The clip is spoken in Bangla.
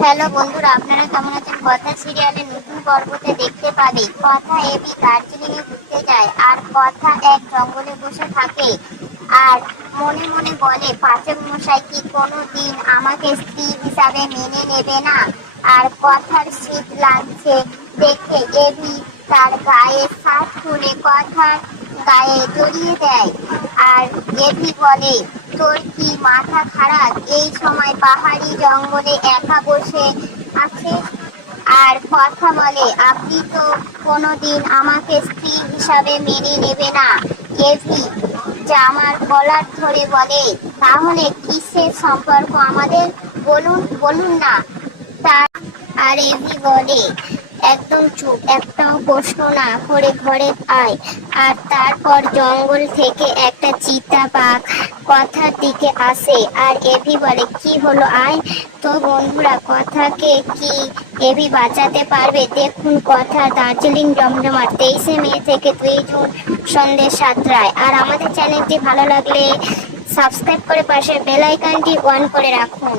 হ্যালো বন্ধুরা, আপনারা কেমন আছেন? কথা সিরিয়ালের নতুন পর্বতে দেখতে পাবে কথা এবি দার্জিলিং এ ঘুরতে যায় আর কথা এক জঙ্গলে বসে থাকে আর মনে মনে বলে, পাচক মশাই কি কোনো দিন আমাকে স্ত্রী হিসাবে মেনে নেবে না? আর কথার শীত লাগছে দেখে এবি তার গায়ে শার্ট খুলে কথার গায়ে জড়িয়ে দেয়। আর এবি বলে, তোর কি মাথা খারাপ? এই সময় পাহাড়ি জঙ্গলে একা বসে আছে। আর কথা বলে, আপনি তো কোনোদিন আমাকে স্ত্রী হিসাবে মেনে নেবে না। এভি যা আমার গলার ধরে বলে, তাহলে কিসের সম্পর্ক আমাদের? বলুন বলুন না। তার আর এভি বলে, একদম চুপ, একটাও প্রশ্ন না করে ঘরে আয়। আর তারপর জঙ্গল থেকে একটা চিতা বাঘ কথার দিকে আসে আর এভি বলে, কি হলো, আয়। তো বন্ধুরা, কথাকে কি এভি বাঁচাতে পারবে? দেখুন কথা দার্জিলিং জমজমাট 23শে মে থেকে 2 জুন সন্ধ্যে 7টায়। আর আমাদের চ্যানেলটি ভালো লাগলে সাবস্ক্রাইব করে পাশে বেল আইকনটি অন করে রাখুন।